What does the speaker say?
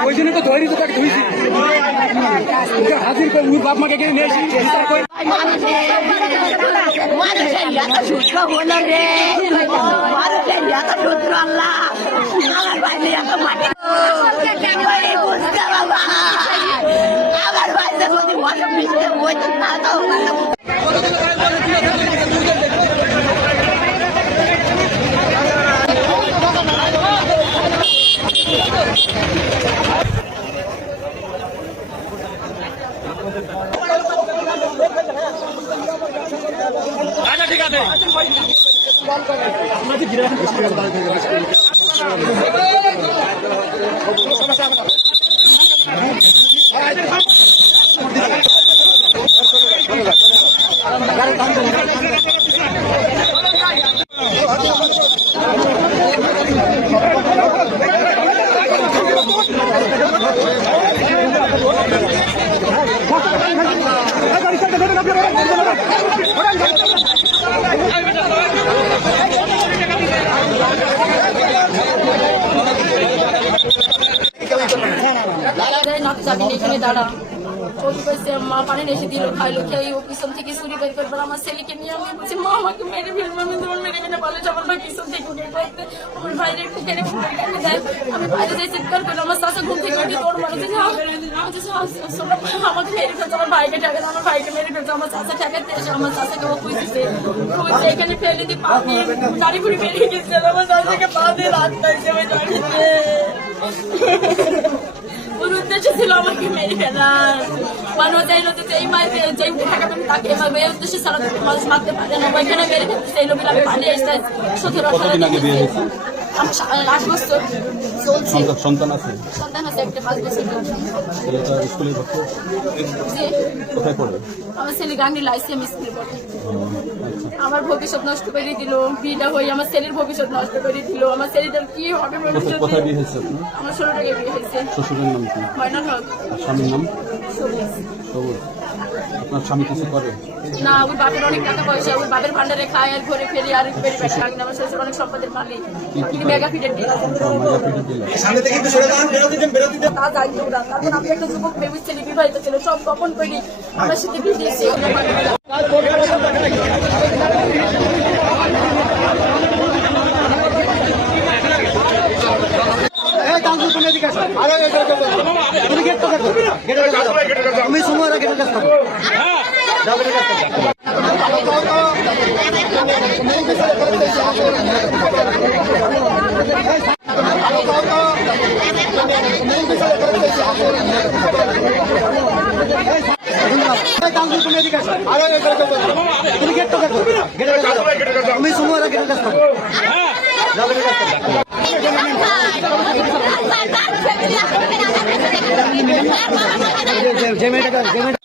ওই জন্য তো ধরি তো তাকে ধুইছি হাজির করে বাপ মাকে কিনে নিয়ে এসি মানুষের এত সূত্র হলো রে, মানুষের এত সূত্র আল্লাহ আমার বাইরে এত মাটি বুঝতে বাবা আমার বাইরে যদি অসুখ মিশতে হইতো না তো ঠিক আছে এখানে দাঁড়া মা পানি এসে দিল খাইলো খেয়ে ও পিছন থেকে চুরি বের করবে আমার ছেলেকে নিয়ে আমি বলছি মা আমাকে মেরে ফেলবো আমি তোমার মেরে কিনে বলে আমার ভাই পিছন থেকে উঠে করতে আমার ভাইয়ের একটু কেড়ে দেয় আমি বাইরে যাই চিৎকার করলো আমার চাষা ঘুম থেকে উঠে তোর মানুষ আমাকে মেরে ফেলছে আমার ভাইকে ঠেকে আমার ভাইকে মেরে ফেলছে আমার চাষা ঠেকাতে এসে আমার চাষাকে ও খুঁজছে এখানে ফেলে দিয়ে পা দিয়ে গাড়ি ঘুরি বেরিয়ে গেছে আমার চাষাকে পা দিয়ে রাস্তায় আমি দাঁড়িয়েছে ওর উদ্দেশ্য ছিল আমাকে মেরে ফেলার মানুষ চাইলো যে এই মায়ের যে টাকা তুমি তাকে এভাবে এই উদ্দেশ্যে ছাড়া তুমি মানুষ মারতে পারে না ওইখানে মেরে ফেলতে সেই লোকের আমি পালিয়ে এসে 17-18 বছর চলছে সন্তান আছে একটা 5 বছর স্কুলে পড়তো কোথায় পড়ে আমার ছেলে গাঙ্গি লাইসি আমি স্কুলে পড়ে আমার ভবিষ্যৎ নষ্ট করে দিল বিয়েটা হয়ে আমার ছেলের ভবিষ্যৎ নষ্ট করে দিল আমার ছেলেটার কি হবে কোথায় বিয়ে হয়েছে আমার 16 টাকায় বিয়ে হয়েছে শ্বশুরের নাম কি ময়নার হক স্বামীর নাম সবুজ আপনার স্বামী কিছু করে না ওই বাপের অনেক টাকা পয়সা ওই বাপের ভান্ডারে খায় আর ঘরে ফেরি আর বেড়ে বেড়ে লাগে না আমার শ্বশুর অনেক সম্পদের মালিক তিনি মেগা ফিটের ডিল সামনে থেকে একটু সরে দাঁড়ান বেরোতে দেন তা যাই তোরা তখন আমি একটা যুবক মেয়ে ছেলে বিবাহিত ছিল সব গোপন করি আমার সাথে বিয়ে দিয়েছে আমি সময় আগে আমি সময় আগে যে মেয়েটা